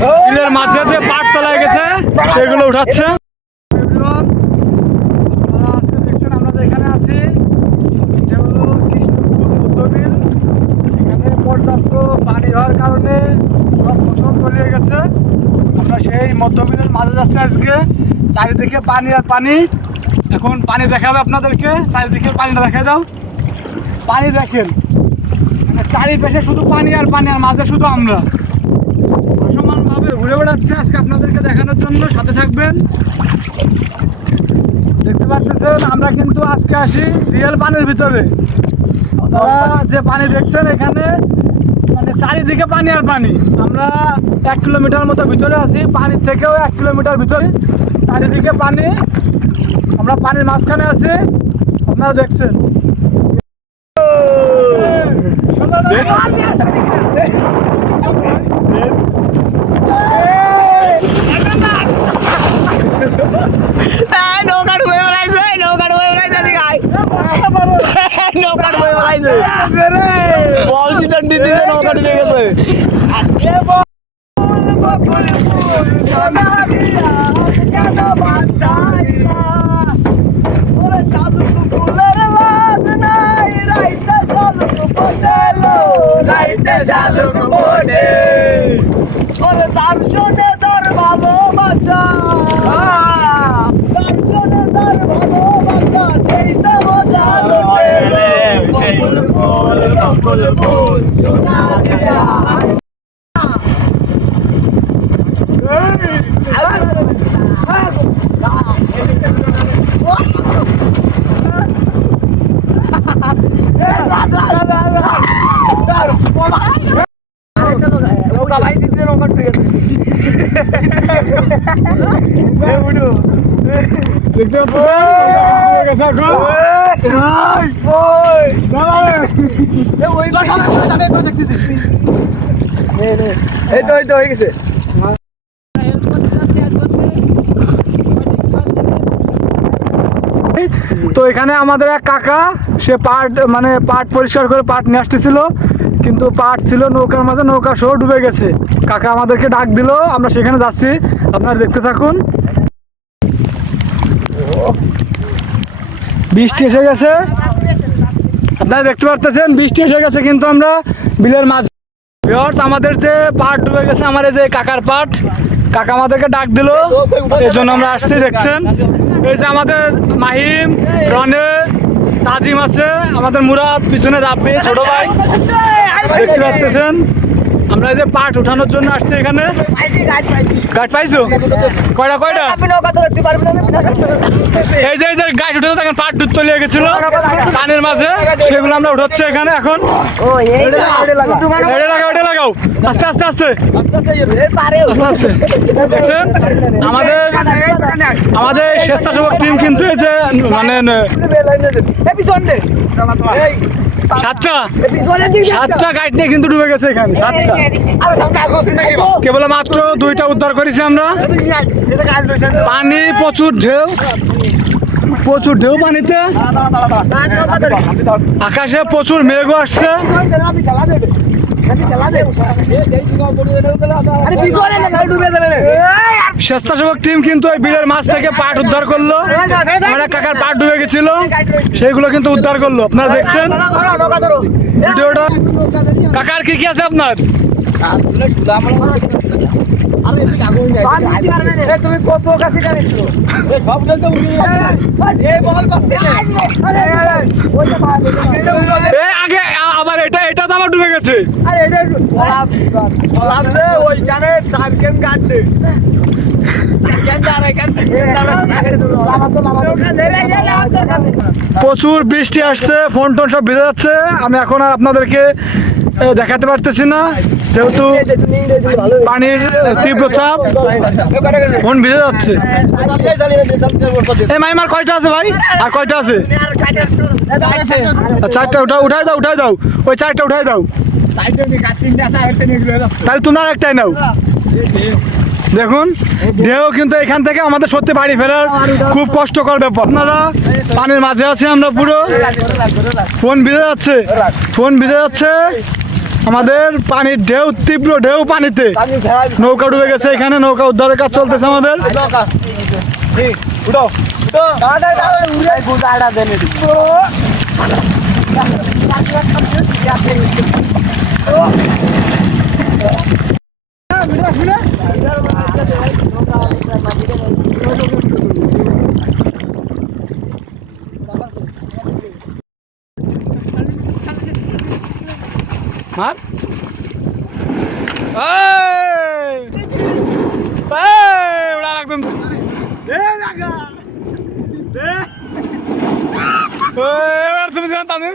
বিলের মাঝে যে পাট তোলা গেছে সেগুলো উঠাচ্ছে। দেখছেন আমরা যেখানে আছি এটা হলো কৃষ্ণপুর মধ্যবিল। এখানে পর্যাপ্ত পানি হওয়ার কারণে সব ফসল তলিয়ে গেছে। আমরা সেই মধ্যবিলের মাঝে যাচ্ছি আজকে। চারিদিকে পানি আর পানি। এখন পানি দেখাবে আপনাদেরকে, চারিদিকে পানিটা দেখা দাও। পানি দেখেন, চারিপাশে শুধু পানি আর পানি, আর মাঝে শুধু আমরা অসমানভাবে ঘুরে বেড়াচ্ছি আজকে আপনাদেরকে দেখানোর জন্য। সাথে থাকবেন। দেখতে পাচ্ছেন আমরা কিন্তু আজকে আসি রিয়েল পানির ভিতরে। যে পানি দেখছেন এখানে মানে চারিদিকে পানি আর পানি। আমরা 1 কিলোমিটার মতো ভিতরে আছি, পানির থেকেও 1 কিলোমিটার ভিতরে, চারিদিকে পানি। আমরা পানির মাঝখানে আছি, আপনারা দেখছেন। তো এখানে আমাদের এক কাকা, সে পাট মানে পাট পরিষ্কার করে পাট নিয়ে আসতেছিল, কিন্তু পাট ছিল নৌকার মাঝে, নৌকা সহ ডুবে গেছে। কাকা আমাদেরকে ডাক দিল, আমরা সেখানে যাচ্ছি, আপনারা দেখতে থাকুন। বৃষ্টি এসে গেছে, আপনারা দেখতে পারতেছেন বৃষ্টি এসে গেছে, কিন্তু আমরা বিলের মাঝে। আমাদের যে পাট ডুবে গেছে, আমার এই যে কাকার পাট, কাকা আমাদেরকে ডাক দিল, এই জন্য আমরা আসছি। দেখছেন এই যে আমাদের মাহিম, রনে, তাজিম আছে, আমাদের মুরাদ, পিছনে রাব্বি, ছোট ভাই, দেখতে পাচ্ছেন। আমরা এই যে পাট উঠানোর জন্য আসছি এখানে। গাছ পাইছো? কয়টা কয়টা? এই যে গাছ উঠে দেখেন পাট দুধ তলিয়ে গেছিল পানির মাঝে, সেগুলো আমরা উঠাচ্ছি এখানে এখন। ওটা লাগাও, আস্তে আস্তে আস্তে আস্তে। দেখছেন আমাদের স্বেচ্ছাসেবক টিম কিন্তু এই যে মানে সাতটা গাইড নিয়ে কিন্তু ডুবে গেছে এখানে, সাতটা। কেবল মাত্র 2টা উদ্ধার করেছি আমরা। পানি প্রচুর ঢেউ, প্রচুর ঢেউ পানিতে, আকাশে প্রচুর মেঘও আসছে। স্বেচ্ছাসেবক টিম কিন্তু ওই বিলের মাছ থেকে পাট উদ্ধার করলো। আমার কাকার পাট ডুবে গেছিল, সেইগুলো কিন্তু উদ্ধার করলো। আপনারা দেখছেন ভিডিওটা। কাকার কি কি আছে আপনার? তুমি কত কাছে জানিস? আগে আবার এটা তো আবার ডুবে গেছে। প্রচুর বৃষ্টি আসছে, ফোন টোন সব ভিজে যাচ্ছে। আমি এখন আর আপনাদেরকে দেখাতে পারতেছি না, যেহেতু পানির তীব্র চাপ, ফোন ভিজে যাচ্ছে। এই মাইমার কয়টা আছে ভাই? আর কয়টা আছে? 4টা। উঠাই দাও, ওই 4টা উঠাই দাও। তাহলে তোমরা একটাই নাও। দেখুন ঢেউ কিন্তু এখান থেকে আমাদের সত্যি বাড়ি ফেরার খুব কষ্টকর ব্যাপার। আপনারা পানির মাঝে আছি আমরা পুরো। ফোন ভিজে যাচ্ছে, আমাদের পানির ঢেউ, তীব্র ঢেউ পানিতে নৌকা ডুবে গেছে। এখানে নৌকা উদ্ধারের কাজ চলতেছে আমাদের। মার উড়া একদম তুমি জানো